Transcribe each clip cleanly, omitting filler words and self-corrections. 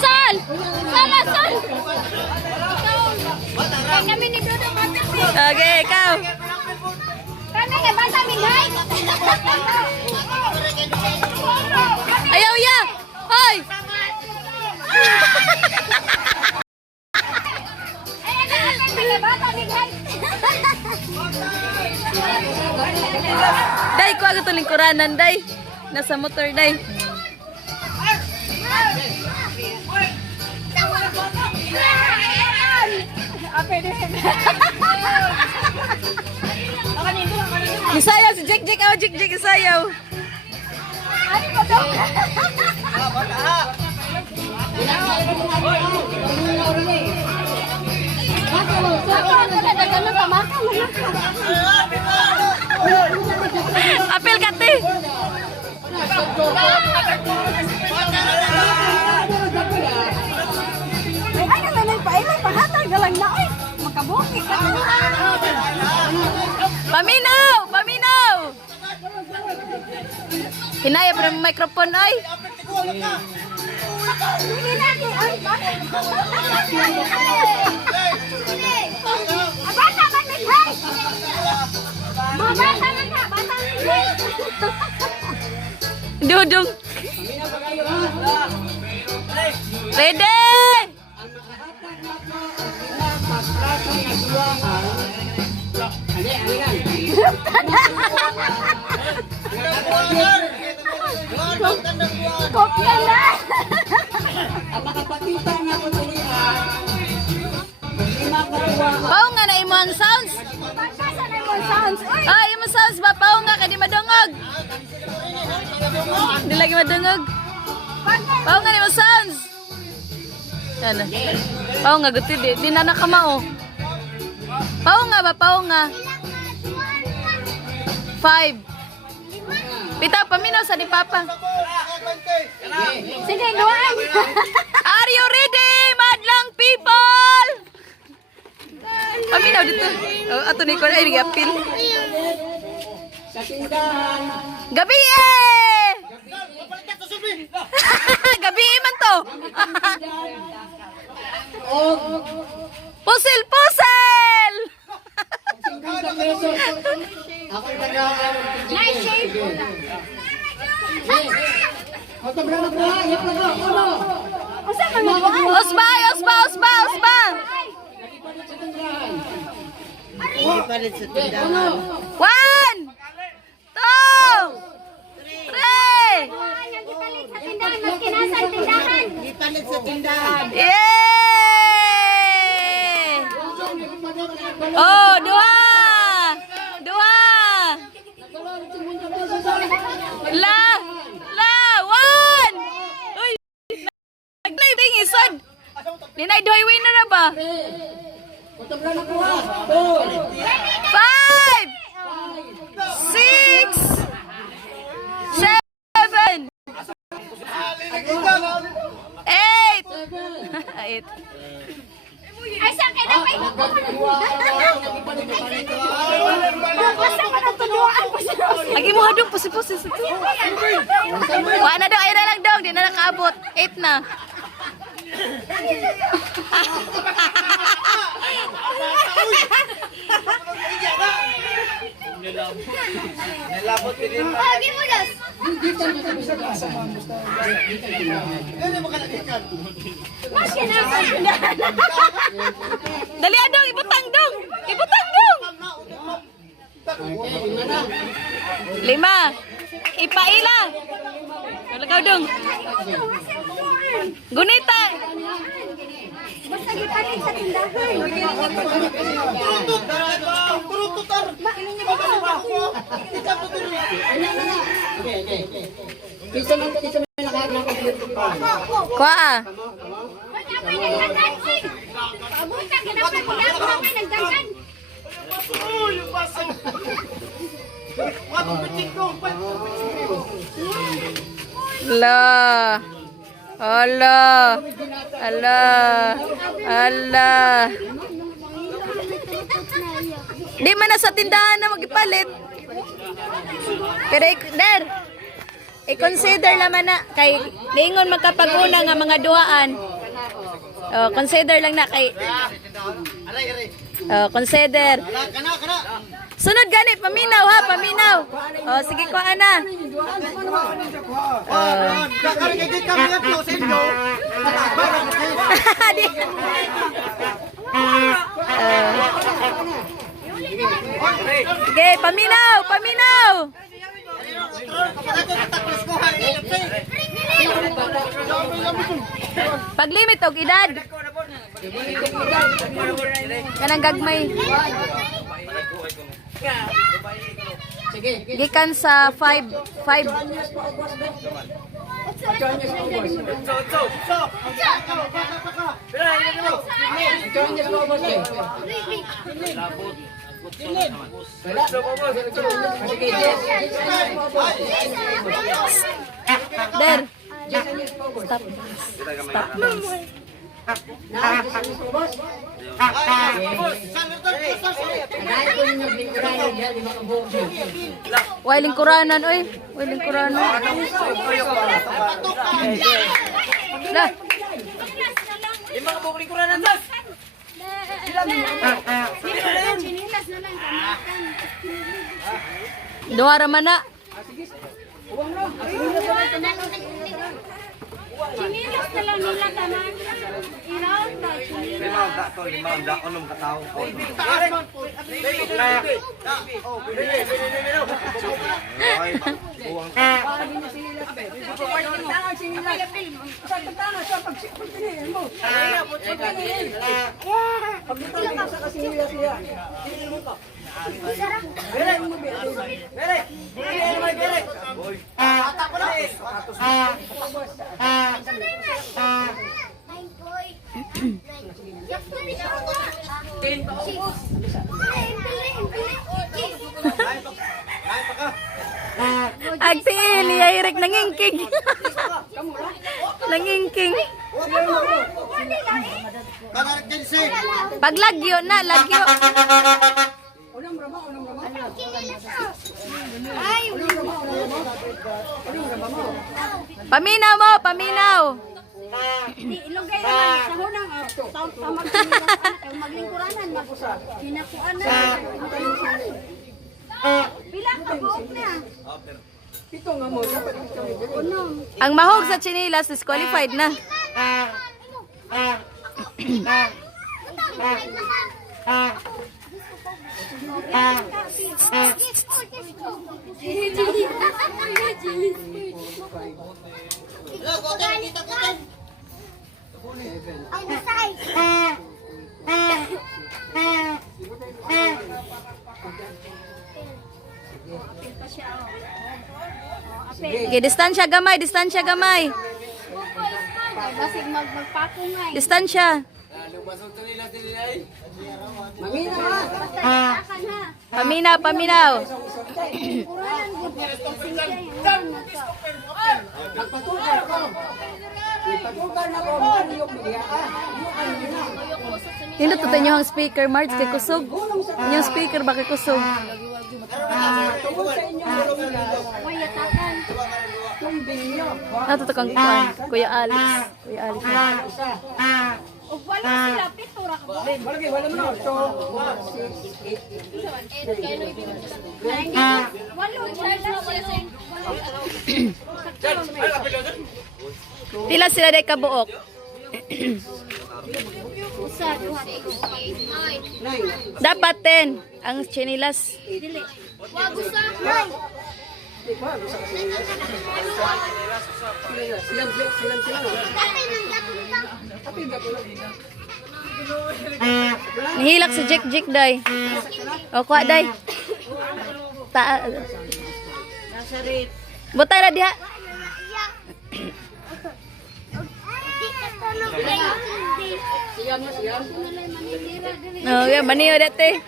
Sal! Sama, Sal! Kami ni Dodo kapit. Okay, ikaw. Kami nga bata minhay. Ayaw, ya! Hoy! Day, kuha ko itong lingkuranan, day. Nasa motor, day. Isayaw si Jik Jik. Oh, Jik Jik isayaw. Ano mo daw? Apil ka, te. Ay, naman pa. Ay, pahatag galang na. Ay, makabuki ka. Paminaw! Paminaw! Hinaya pa ng microphone, ay. Hindi natin. Ay, bakit? Bata man minhay. Bata man ka. Bata minhay. Dudong. Ready! Kopya na. Pao nga na imong sounds. Pagkasa na yung sounds. Ay, Ay, imong sounds ba? Pao nga kay di madungog. Di lagi madungog. Pao nga imong sounds. Ano? Pao nga guti di na nakamao. Pao nga ba? Pao nga. 5. Pita, paminaw sa ni Papa. sige, luan. Are you ready, madlang people? Paminaw dito. Oh, ato ni ko ay nag-apil. Gabi eh! Gabi man to. Pusil, pusil! Nice shape. Usa man mo? Osba, osba, osba, osba! One, two, three! Gipalit sa tindahan, mas kinasa ang tindahan. Ipalit sa tindahan. Yay! Oh, dua! Dua! La! La! One! Uy! Naglaibing isod! Ninay, doy winner na ba? 5! 6! 7! 8! 8! Ay, sa akin na may basta man ang tuduan ko siya. Lagi mo hadong pusi-pusi. Wala na daw, ayun na lang daw. Di na nakaabot. 8 na. Lagi mo das. Mas kinasa ang tindahan. Dali adong, ibutang dong. Ibutang dong. 5. Ipaila. Nalagaw dong. Gunita. Basta gipalit sa tindahan. Kuha. Wala may nagdagan. Uy! Pabuta, ginapay mo na ako may nagdagan. La. Ala. Ala. Ala. Di man na sa tindahan na magipalit. Pero der. i-consider naman na kay niingon magkapag-una nga mga duhaan. Oh, consider lang na kay oh, consider. Sunod gani paminaw ha, paminaw. Oh, sige ko ana. Sige, paminaw, paminaw. Paglimit og edad. Kanang gagmay. Gikan sa 5. Der. Stop. Stop. Wailing kuranan, oy. Wailing kuranan. Lah. Lima ka bukuling kuranan, das! Chinilas na lang. Duwara man na. Chinilas na lang nila tanan. Iraw na chinilas. Limang da unom katao. Agtiin, iyairek nangingking. Nangingking. Paglagyo na, lagyo. Paminaw mo, paminaw. Ilugay naman sa hunang tamag chinilas. Ang maglingkuranan, hinakuan na. Bilang ka buok na. Ang mahog sa chinilas disqualified na. Okay, distansya gamay, distansya gamay. Basig magpako nga. Distansya. Paminaw, paminaw. Tinututin niyo ang speaker, Marge, kay kusog. Yung speaker ba kay kusog? Natuto kang kuan, Kuya Alex. Kuya Alex. O wala sila, pito ra ka ba? Walo, Pila sila day kabuok? Usa, duha, Dapat 10 ang chinilas. dili. Wag usa, nay. Nihilak si Jik Jik day. O kuha day. Ta. Butay ra diha. Oh, ya maniyo dete.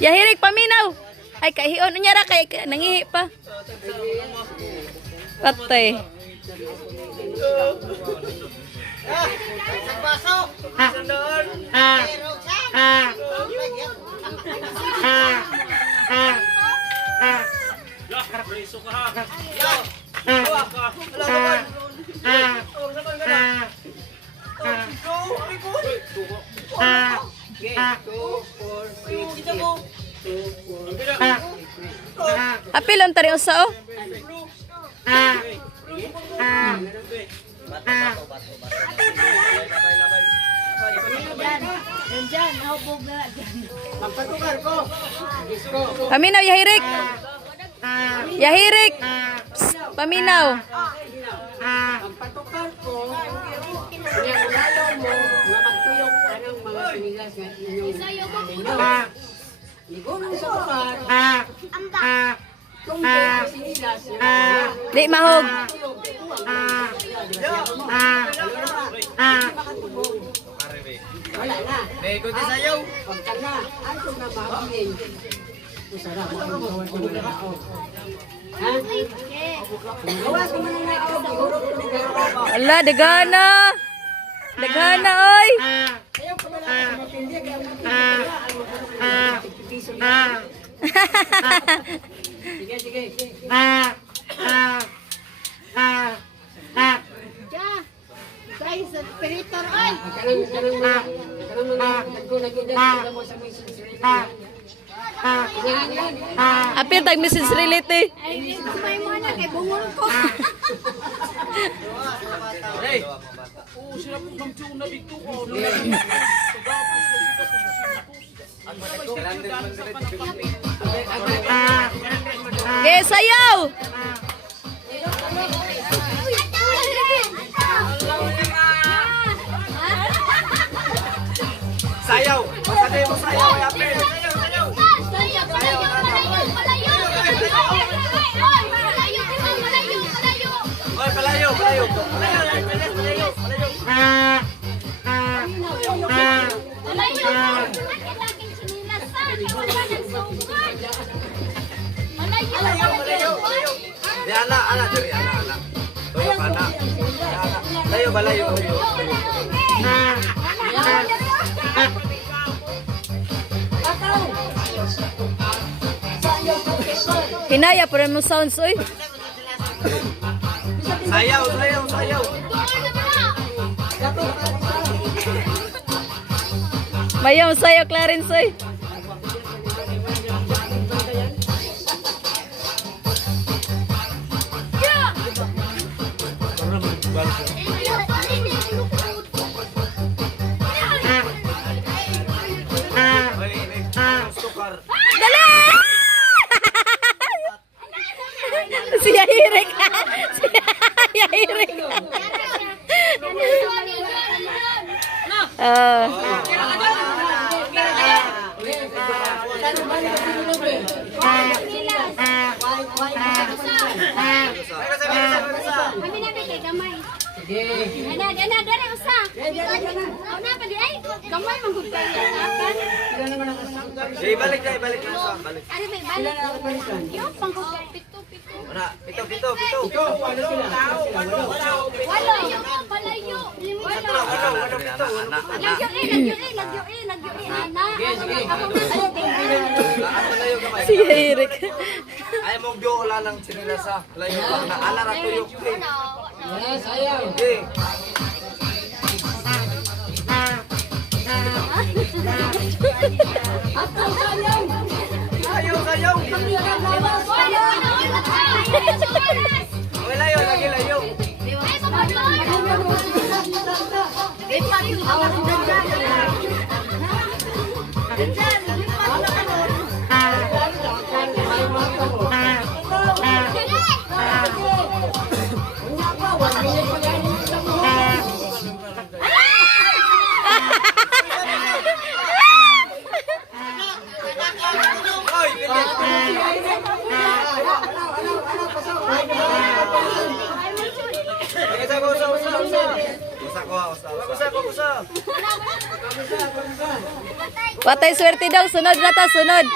Ya hirik paminaw. Ay kahion nya ra kay nangihi pa. Patay. Pasok! Apil ang tari usa oh. Paminaw yahirik. Yahirik. Psst, paminaw. Patukar ko, yung lalo mo, nga magtuyok ka ng mga sinilas nga inyong ligonong sa tukar, tungkol sa sinilas, Di mahog. wala na. May kunti sayaw. Pagka na, ano na mahagin? Usara, makakawal ko na ako. Ha? Gawas ko man na ako, siguro ko ni Garo. Ala, dagana. Dagana oy. Ayaw ko na lang, mapindi, kaya piso na. Sige, sige. Guys, operator, oy! Kanang mga nagko-nagkudas, sila mo sa mga sincerity. Apil tag message reality. Ay, may mo na kay bungon ko. Hey. Ge sayaw. Sayaw. Pasagay mo sayaw. Apil. Oy, palayo, palayo. Di ala diri ala. Toyo kana. Layo balayo. Hinaya pa rin mo sounds oy. Sayaw, sayaw, sayaw. Mayong sayo Clarence oy. Dali! Si Yahirik. Si Yahirik. Kami na kay gamay. Ana, dere usa. Ana pa di ay. Gamay man gud kay akan. Balik na, balik na. Balik. Ari may balik. Yo pangko pito. Ana, pito. Walayo, palayo. Lagyo ana. Si Yahirik. Ay mong wala lang sinilasa. Layo pa na ala ra tuyo. Yes, ayaw. Okay. Sayaw. Layo, lagi layo. Oy, Patay swerte daw. Sunod na ta, sunod.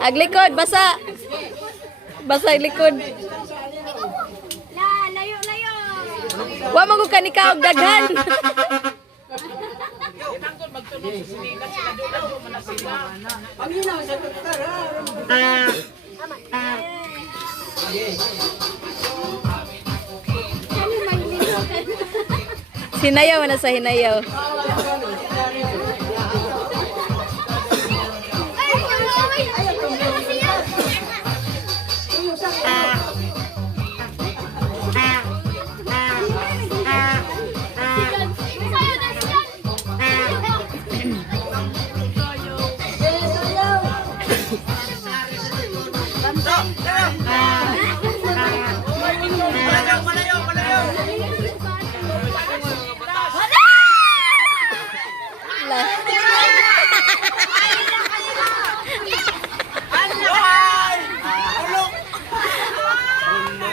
Aglikod, basa. Basa aglikod. Layo. Wa mo ko kanikaw daghan. Paminaw sa doktor. Ano may limutan? Hinayaw na sa hinayaw.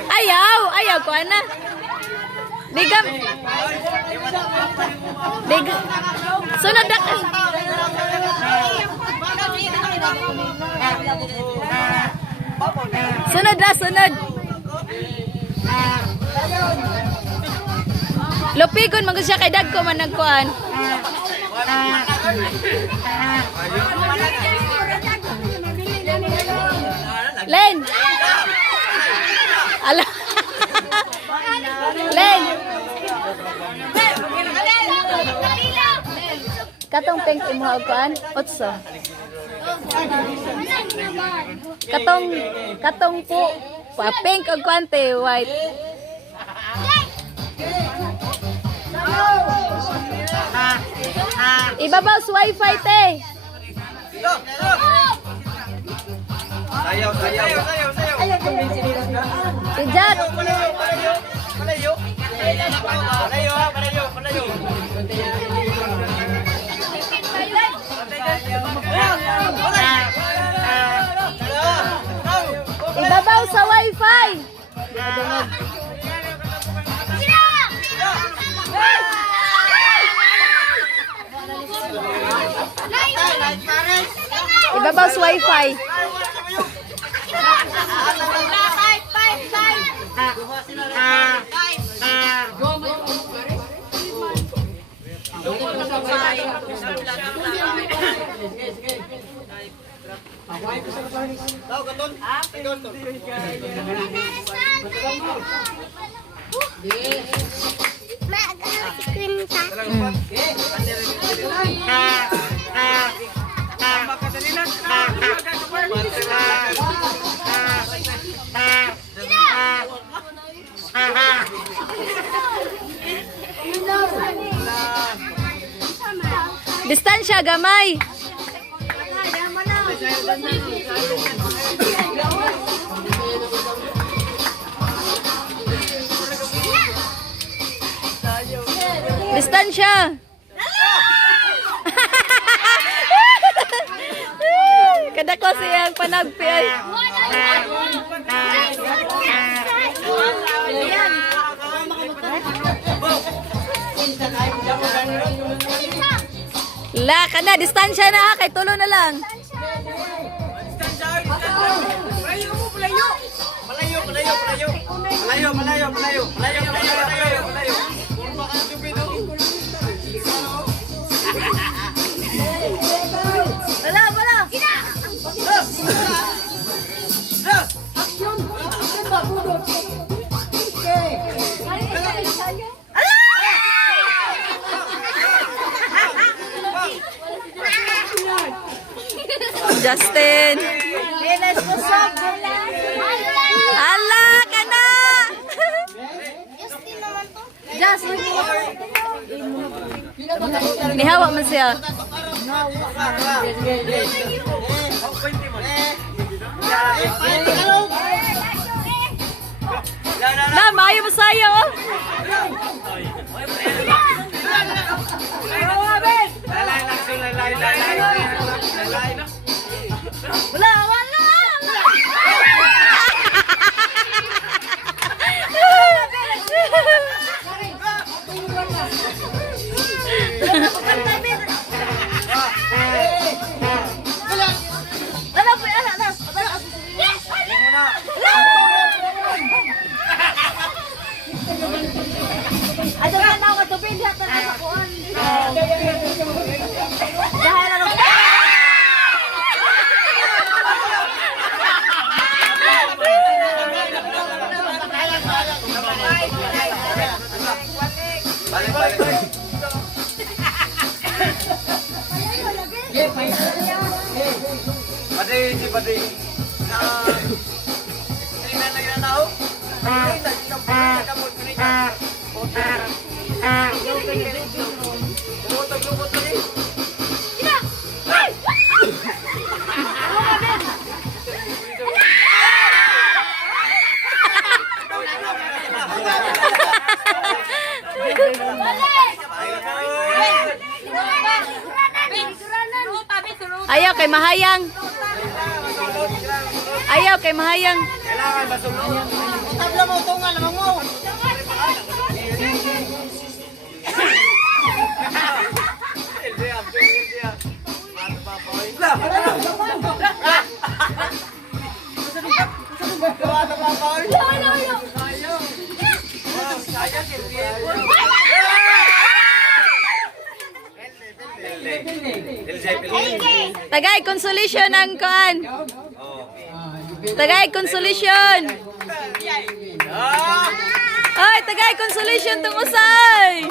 Ay, ay, Ayaw ko ana. Digam. Sunod na ka. Sunod. Lupikon man siya kay dagko man nagkuan. Len. Ala. Len. Katong pink imo kuan? Otso. Katong po pink og kuante white. Ibabaw sa wifi te. Sayaw. Si Jack. Malayo. Ibabaw sa wifi. Ibabaw sa wifi. Distansya gamay. Distansya. Kada ko siyang panagpi ay. La, kada distansya na ha, kay tulo na lang. Justin. Ala ka na. Justin. Nihawa man siya. Na, maayo mo sayo. Wala. Ayo na ako tubig sa kuan. Pati, si Pati. Tingnan na yung tao. Lumot na rin. Ayaw kay mahayang. Ayaw kay mahayang. Kailangan masulong. Tabla mo, tunga lamang mo. Tagay consolation ang kuan. Tagay consolation. Ay, tagay consolation tong usay.